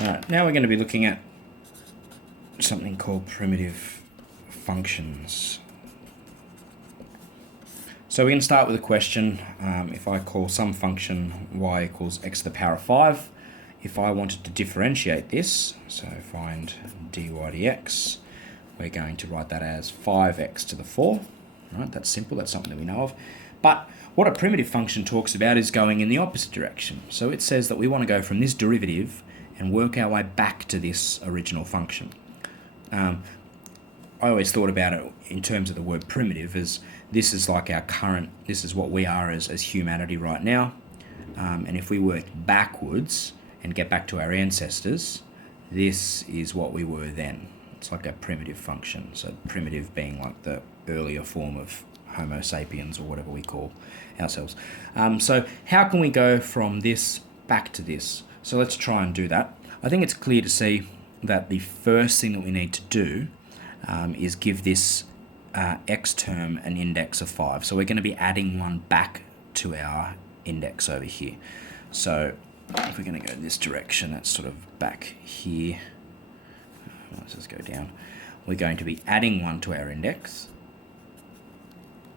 Alright, now we're going to be looking at something called primitive functions. So we can start with a question. If I call some function y equals x to the power of 5, if I wanted to differentiate this, so find dy dx, we're going to write that as 5x to the 4. Right, that's simple, that's something that we know of. But what a primitive function talks about is going in the opposite direction. So it says that we want to go from this derivative and work our way back to this original function. I always thought about it in terms of the word primitive as this is like our current, this is what we are as humanity right now. And if we work backwards and get back to our ancestors, this is what we were then. It's like a primitive function. So primitive being like the earlier form of Homo sapiens or whatever we call ourselves. So how can we go from this back to this? So let's try and do that. I think it's clear to see that the first thing that we need to do is give this x term an index of 5. So we're going to be adding one back to our index over here. So if we're going to go this direction, that's sort of back here. Let's just go down. We're going to be adding one to our index,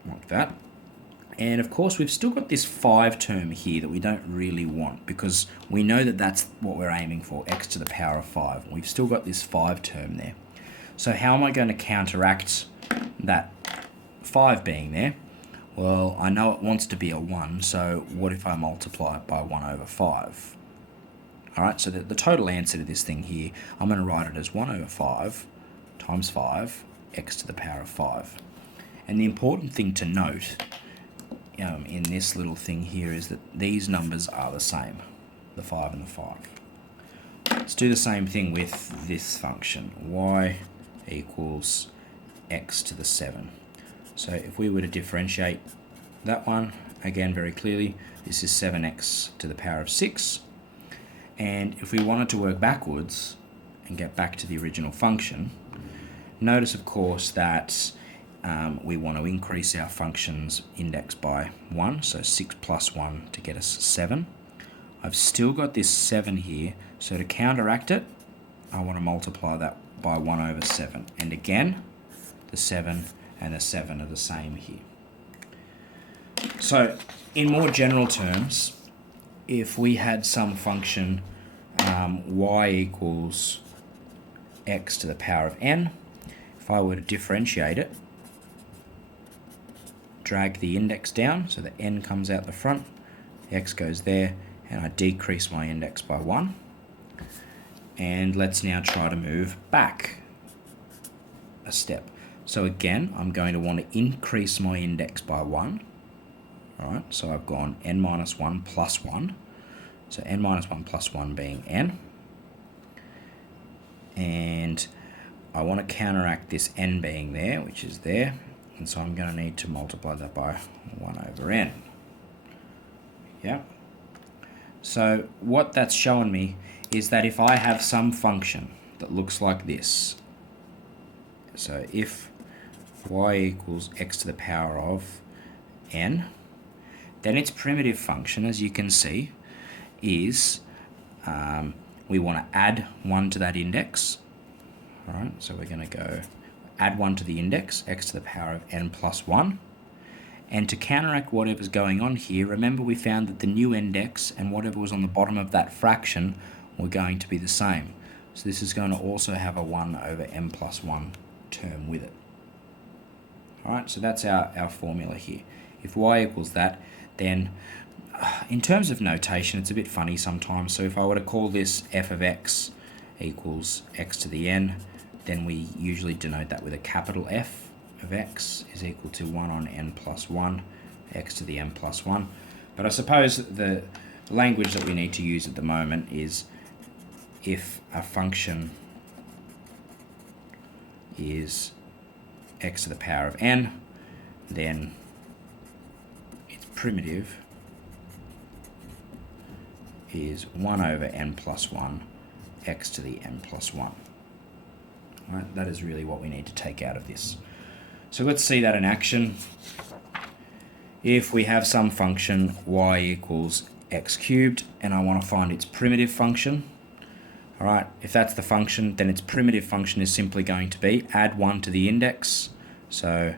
like that. And of course, we've still got this 5 term here that we don't really want because we know that that's what we're aiming for, x to the power of 5. We've still got this 5 term there. So how am I going to counteract that 5 being there? Well, I know it wants to be a 1, so what if I multiply it by 1 over 5? All right, so the total answer to this thing here, I'm going to write it as 1 over 5 times 5, x to the power of 5. And the important thing to note in this little thing here is that these numbers are the same, the 5 and the 5. Let's do the same thing with this function, y equals x to the 7. So if we were to differentiate that one, again very clearly, this is 7x to the power of 6. And if we wanted to work backwards and get back to the original function, notice of course that we want to increase our function's index by 1, so 6 plus 1 to get us 7. I've still got this 7 here, so to counteract it, I want to multiply that by 1 over 7. And again, the 7 and the 7 are the same here. So in more general terms, if we had some function y equals x to the power of n, if I were to differentiate it, drag the index down so the n comes out the front, x goes there, and I decrease my index by 1. And let's now try to move back a step. So again, I'm going to want to increase my index by 1. All right, so I've gone n minus 1 plus 1. So n minus 1 plus 1 being n. And I want to counteract this n being there, which is there. And so I'm going to need to multiply that by 1 over n. Yeah. So what that's showing me is that if I have some function that looks like this, so if y equals x to the power of n, then its primitive function, as you can see, is we want to add 1 to that index. All right, so we're going to go add 1 to the index, x to the power of n plus 1. And to counteract whatever's going on here, remember we found that the new index and whatever was on the bottom of that fraction were going to be the same. So this is going to also have a 1 over n plus 1 term with it. All right, so that's our formula here. If y equals that, then in terms of notation, it's a bit funny sometimes. So if I were to call this f of x equals x to the n, then we usually denote that with a capital F of x is equal to 1 on n plus 1, x to the n plus 1. But I suppose the language that we need to use at the moment is if a function is x to the power of n, then its primitive is 1 over n plus 1, x to the n plus 1. Right, that is really what we need to take out of this. So let's see that in action. If we have some function y equals x cubed and I want to find its primitive function, All right, if that's the function, then its primitive function is simply going to be add 1 to the index, so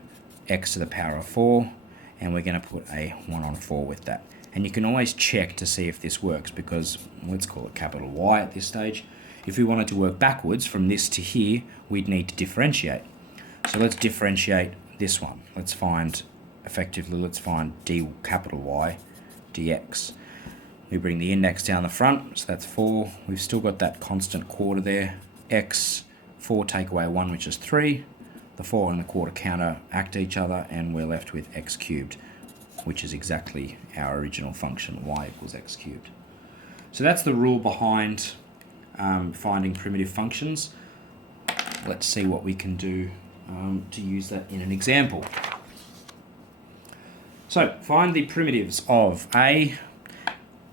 x to the power of 4, and we're going to put a 1 on 4 with that. And you can always check to see if this works, because let's call it capital Y at this stage. If we wanted to work backwards from this to here, we'd need to differentiate. So let's differentiate this one. Let's find d capital Y dx. We bring the index down the front, so that's 4. We've still got that constant quarter there. X, 4 take away 1, which is 3. The 4 and the quarter counteract each other, and we're left with x cubed, which is exactly our original function, y equals x cubed. So that's the rule behind finding primitive functions. Let's see what we can do to use that in an example. So find the primitives of A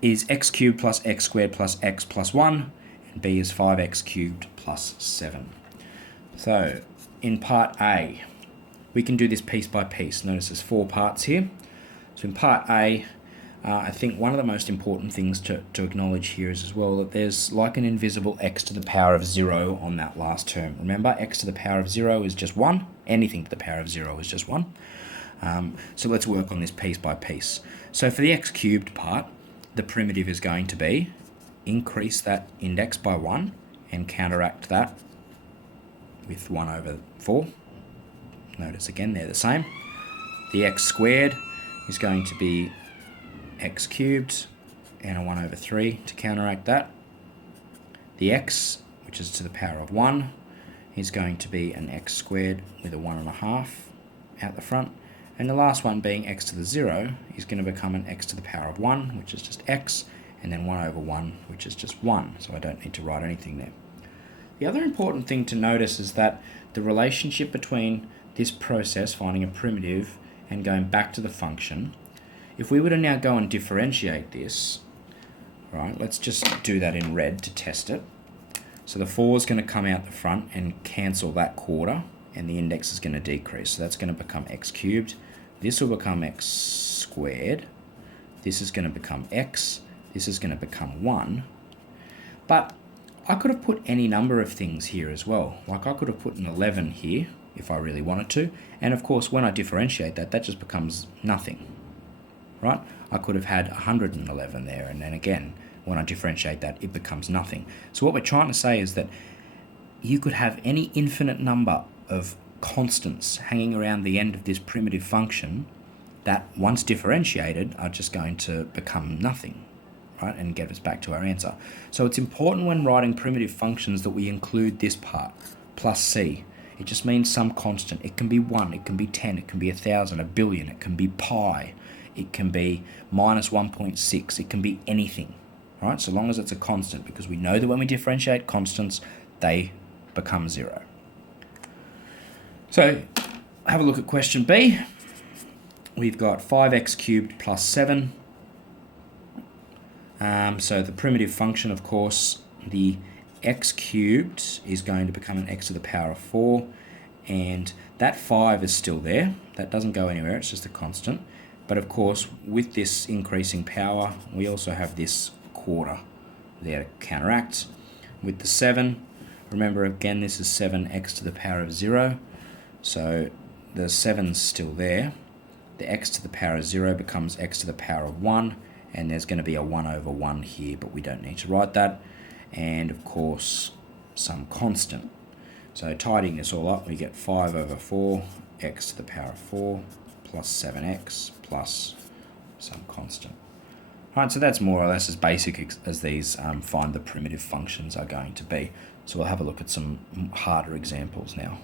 is x cubed plus x squared plus x plus 1, and B is 5x cubed plus 7. So in part A, we can do this piece by piece. Notice there's 4 parts here. So in part A, I think one of the most important things to acknowledge here is as well that there's like an invisible x to the power of 0 on that last term. Remember, x to the power of 0 is just 1. Anything to the power of 0 is just 1. So let's work on this piece by piece. So for the x cubed part, the primitive is going to be increase that index by 1 and counteract that with 1 over 4. Notice again they're the same. The x squared is going to be x cubed and a 1 over 3 to counteract that. The x, which is to the power of 1, is going to be an x squared with a 1.5 out the front. And the last one being x to the 0 is going to become an x to the power of 1, which is just x, and then 1 over 1, which is just 1. So I don't need to write anything there. The other important thing to notice is that the relationship between this process, finding a primitive, and going back to the function, if we were to now go and differentiate this, right, let's just do that in red to test it. So the 4 is going to come out the front and cancel that quarter, and the index is going to decrease. So that's going to become x cubed. This will become x squared. This is going to become x. This is going to become 1. But I could have put any number of things here as well. Like I could have put an 11 here if I really wanted to. And of course, when I differentiate that, that just becomes nothing, right? I could have had 111 there. And then again, when I differentiate that, it becomes nothing. So what we're trying to say is that you could have any infinite number of constants hanging around the end of this primitive function that once differentiated are just going to become nothing, right, and get us back to our answer. So it's important when writing primitive functions that we include this part, plus c. It just means some constant. It can be 1, it can be 10, it can be 1,000, a billion, it can be pi, it can be minus 1.6, it can be anything, right, so long as it's a constant, because we know that when we differentiate constants, they become 0. So have a look at question B. We've got 5x cubed plus 7. So the primitive function, of course, the x cubed is going to become an x to the power of 4. And that 5 is still there. That doesn't go anywhere. It's just a constant. But of course, with this increasing power, we also have this quarter there to counteract. With the 7, remember again, this is 7x to the power of 0. So the 7's still there. The x to the power of 0 becomes x to the power of 1, and there's going to be a 1 over 1 here, but we don't need to write that. And of course, some constant. So tidying this all up, we get 5 over 4, x to the power of 4, plus 7x, plus some constant. All right, so that's more or less as basic as these find the primitive functions are going to be. So we'll have a look at some harder examples now.